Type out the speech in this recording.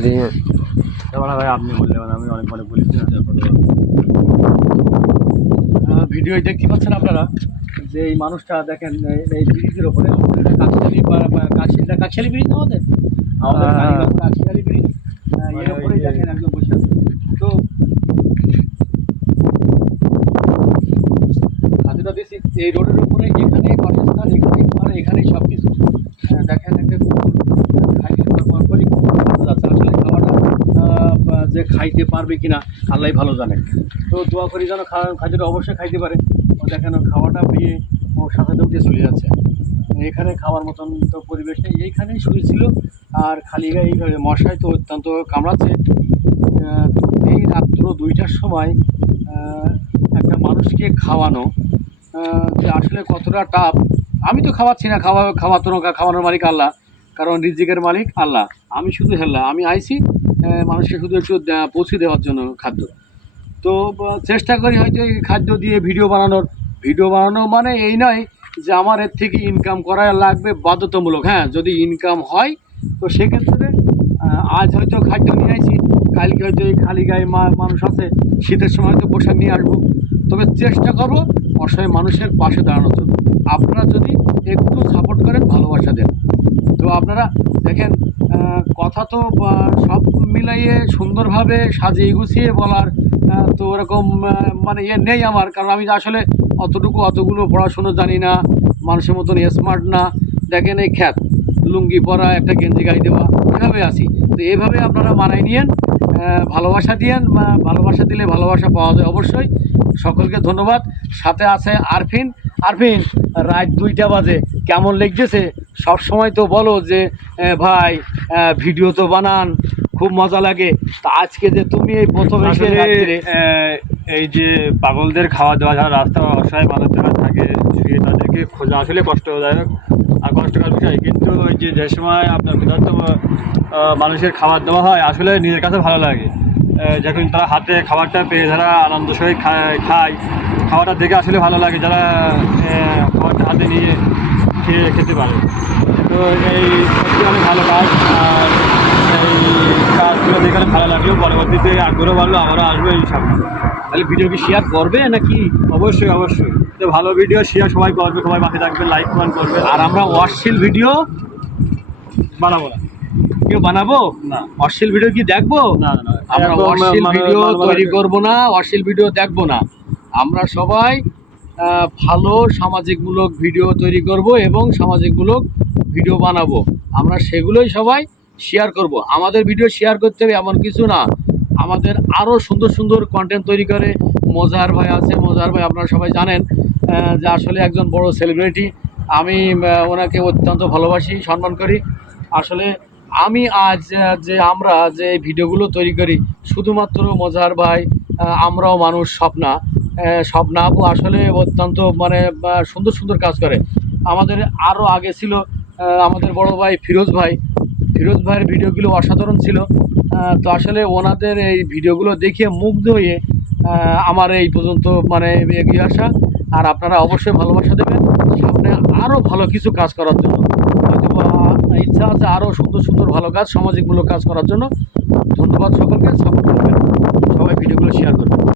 দিয়ে আপনি বললে মানে আমি অনেক মনে বলি না ভিডিও দেখতে পাচ্ছেন আপনারা যে এই মানুষটা দেখেন এই- ব্রিজের ওপরে বা কাকশালি কাকশালি ব্রিজ আমাদের হ্যাঁ, ব্রিজের দেখেন একদম বসে তো এই রোডের উপরে এখানেই বাসস্থান এখানেই সব কিছু আহ, দেখেন একটা কুকুর খাইতে পর পরই কুকুর যাচ্ছে আসলে খাওয়াটা আহ, বা যে খাইতে পারবে কিনা আল্লাহ ভালো জানে। তো দোয়া করি যেন খা- খাজুরা অবশ্যই খাইতে পারে। ও দেখেন খাওয়াটা পেয়ে ও সাথে উঠে চলে যাচ্ছে। এখানে খাওয়ার মতন তো পরিবেশ নেই এইখানেই শুয়েছিল আর খালি গায়ে এইভাবে মশাই তো অত্যন্ত কামড়াচ্ছে। এই রাত্র দুইটার সময় একটা মানুষকে খাওয়ানো যে আসলে কতটা টাফ। আমি তো খাওয়াচ্ছি না, খাওয়া খাওয়াতো না খাওয়ানোর মালিক আল্লাহ। কারণ রিজিকের মালিক আল্লাহ। আমি শুধু হেল্লা আমি আইছি। মানুষকে শুধু একটু পৌঁছে দেওয়ার জন্য খাদ্য। তো চেষ্টা করি হয়তো এই খাদ্য দিয়ে ভিডিও বানানোর। ভিডিও বানানো মানে এই নয় যে আমার এর থেকে ইনকাম করা লাগবে বাধ্যতামূলক। হ্যাঁ যদি ইনকাম হয়, তো সেক্ষেত্রে আজ হয়তো খাদ্য নিয়ে আসি কালকে হয়তো এই খালি গায়ে মানুষ আছে, শীতের সময় হয়তো পোশাক নিয়ে আসব। তবে চেষ্টা করব অসহায় মানুষের পাশে দাঁড়ানোর জন্য। আপনারা যদি একটু সাপোর্ট করেন, ভালোবাসা দেন। তো আপনারা দেখেন কথা তো সব মিলাইয়ে সুন্দরভাবে সাজিয়ে গুছিয়ে বলার তো ওরকম মানে ইয়ে নেই আমার। কারণ আমি আসলে অতটুকু অতগুলো পড়াশুনো জানি না, মানুষের মতন স্মার্ট না। দেখেন এই খ্যাত, লুঙ্গি পরা, একটা গেঞ্জি গায়ে দেওয়া, এভাবে আছি। তো এভাবে আপনারা মানায় নিয়েন ভালোবাসা দিয়েন ভালোবাসা দিলে ভালোবাসা পাওয়া যায় অবশ্যই। সকলকে ধন্যবাদ। সাথে আছে আরফিন। আরফিন, রাত দুইটা বাজে। কেমন লেগেছে? সব সময় তো বলো যে ভাই ভিডিও তো বানান খুব মজা লাগে। তা আজকে যে তুমি এই প্রথম এসে এই যে পাগলদের খাওয়া দাওয়া যারা রাস্তা অসহায় মানুষ যারা থাকে তাদেরকে খোঁজা আসলে কষ্টদায়ক আর কষ্টকর বিষয়। কিন্তু ওই যে যে সময় আপনার ক্ষুধার্ত মানুষের খাবার দেওয়া হয় আসলে নিজের কাছে ভালো লাগে। যখন তারা হাতে খাবারটা পেয়ে যারা আনন্দ সহিত খায় খায় খাবারটা দেখে আসলে ভালো লাগে। যারা খাবারটা হাতে নিয়ে খেয়ে খেতে পারে তো এই সত্যি অনেক ভালো কাজ আর এই কাজগুলো দেখে ভালো লাগল। পরবর্তীতে আগ্রহ বাড়লো আমরা আসব এই সামনে। তাহলে ভিডিও কি শেয়ার করবে নাকি? অবশ্যই অবশ্যই। তো ভালো ভিডিও শেয়ার সবাই করবে সবাই পাশে থাকবে লাইক কমেন্ট করবে। আর আমরা অশ্লীল ভিডিও বানাবো না। কেউ বানাবো? না। অশ্লীল ভিডিও কি দেখব? না না, আমরা অশ্লীল মানে- ভিডিও মানে- তৈরি করব না অশ্লীল ভিডিও দেখব না। আমরা সবাই ভালো সামাজিকমূলক ভিডিও তৈরি করব এবং সামাজিকমূলক ভিডিও বানাবো। আমরা সেগুলোই সবাই শেয়ার করব। আমাদের ভিডিও শেয়ার করতে হবে এমন কিছু না। আমাদের আরও সুন্দর সুন্দর কন্টেন্ট তৈরি করে। মজার ভাই আছে মজার ভাই আপনারা সবাই জানেন যে আসলে একজন বড় সেলিব্রিটি আমি ওনাকে অত্যন্ত ভালোবাসি, সম্মান করি। আসলে আমি আজ যে আমরা যে ভিডিওগুলো তৈরি করি, শুধুমাত্র মজার ভাই আমরাও মানুষ স্বপ্না স্বপ্না আপু আসলে অত্যন্ত মানে সুন্দর সুন্দর কাজ করে। আমাদের আরও আগে ছিল আমাদের বড় ভাই ফিরোজ ভাই। ফিরোজ ভাইয়ের ভিডিওগুলো অসাধারণ ছিল। তো আসলে ওনাদের এই ভিডিওগুলো দেখে মুগ্ধ হয়ে আমার এই পর্যন্ত মানে এগিয়ে আসা। আর আপনারা অবশ্যই ভালোবাসা দেবেন। সামনে আরও ভালো কিছু কাজ করার জন্য। ইচ্ছা আছে আরও সুন্দর সুন্দর ভালো কাজ, সামাজিকমূলক কাজ করার জন্য। ধন্যবাদ সকলকে, সাপোর্ট করবেন। সবাই ভিডিওগুলো শেয়ার করবেন।